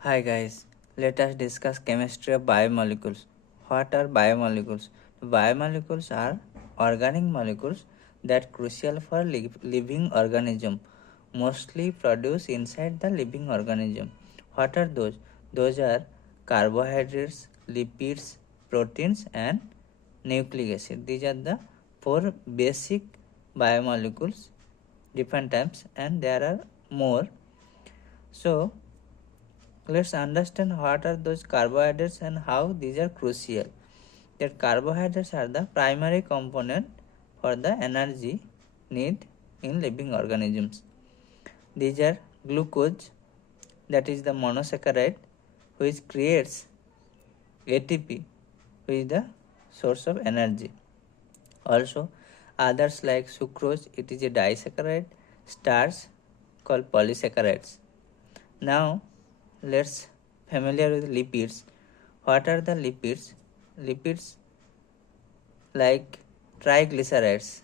Hi guys, let us discuss chemistry of biomolecules. What are biomolecules? Biomolecules are organic molecules that crucial for living organism, mostly produced inside the living organism. What are those? Those are carbohydrates, lipids, proteins and nucleic acid. These are the four basic biomolecules, different types, and there are more. So let's understand what are those carbohydrates and how these are crucial. That carbohydrates are the primary component for the energy need in living organisms. These are glucose, that is the monosaccharide, which creates ATP, which is the source of energy. Also, others like sucrose, it is a disaccharide, starch called polysaccharides. Now, let's familiar with lipids. What are the lipids? Lipids like triglycerides,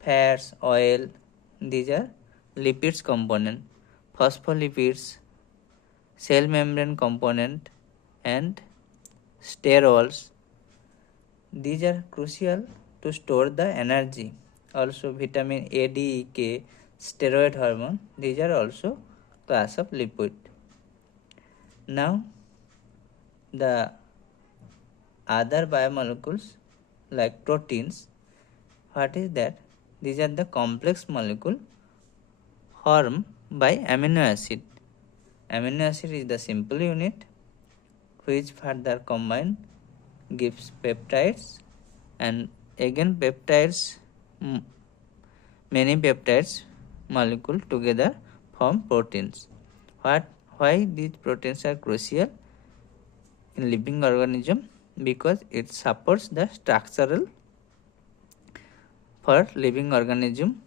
fats, oil, these are lipids component. Phospholipids, cell membrane component and sterols. These are crucial to store the energy. Also vitamin A, D, E, K, steroid hormone, these are also class of lipid. Now the other biomolecules like proteins, what is that? These are the complex molecule formed by amino acid. Amino acid is the simple unit which further combine gives peptides, and again peptides, many peptides molecule together form proteins. Why these proteins are crucial in living organism? Because it supports the structural for living organism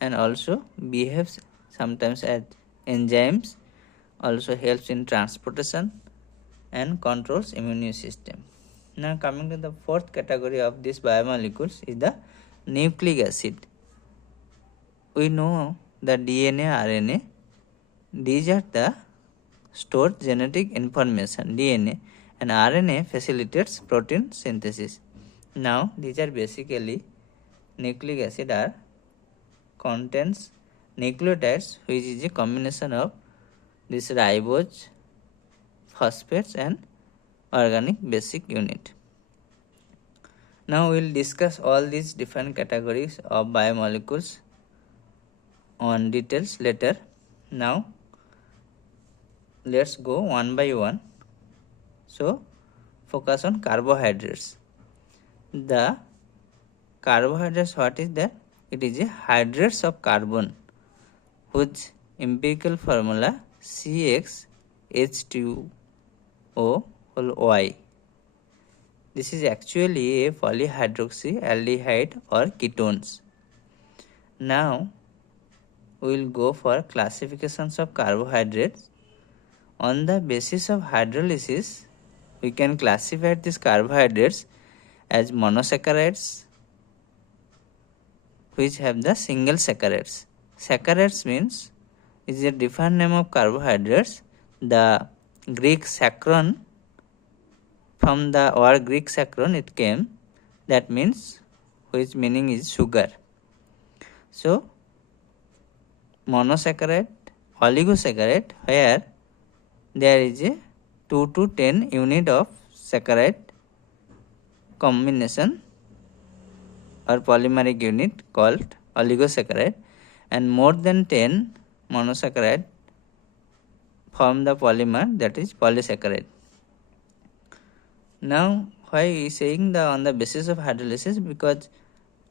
and also behaves sometimes as enzymes, also helps in transportation and controls immune system. Now coming to the fourth category of these biomolecules is the nucleic acid. We know the DNA, RNA, these are the stored genetic information. DNA and RNA facilitates protein synthesis. Now these are basically nucleic acid are contains nucleotides, which is a combination of this ribose, phosphates and organic basic unit. Now we will discuss all these different categories of biomolecules on details later. Now let's go one by one. So focus on carbohydrates. The carbohydrates, what is that? It is a hydrates of carbon whose empirical formula CxH2O whole Y. This is actually a polyhydroxyaldehyde or ketones. Now we will go for classifications of carbohydrates. On the basis of hydrolysis, we can classify these carbohydrates as monosaccharides, which have the single saccharides. Saccharides means is a different name of carbohydrates. The Greek saccharon, from the word Greek saccharon it came, that means which meaning is sugar. So monosaccharide, oligosaccharide, where there is a 2 to 10 unit of saccharide combination or polymeric unit called oligosaccharide, and more than 10 monosaccharide form the polymer, that is polysaccharide. Now why is saying the on the basis of hydrolysis? Because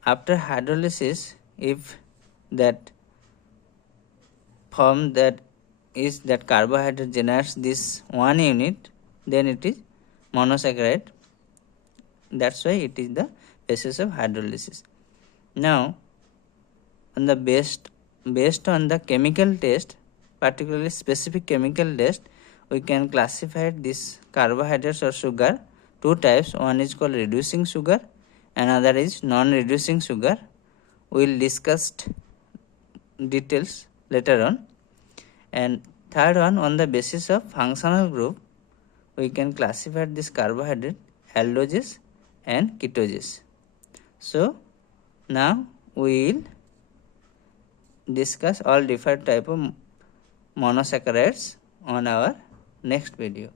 after hydrolysis, if that form that is that carbohydrate generates this one unit, then it is monosaccharide. That's why it is the basis of hydrolysis. Now on the based on the chemical test, particularly specific chemical test, we can classify this carbohydrates or sugar two types. One is called reducing sugar, another is non-reducing sugar. We will discuss details later on. And Third one, on the basis of functional group, we can classify this carbohydrate aldoges and ketoges. So now we will discuss all different type of monosaccharides on our next video.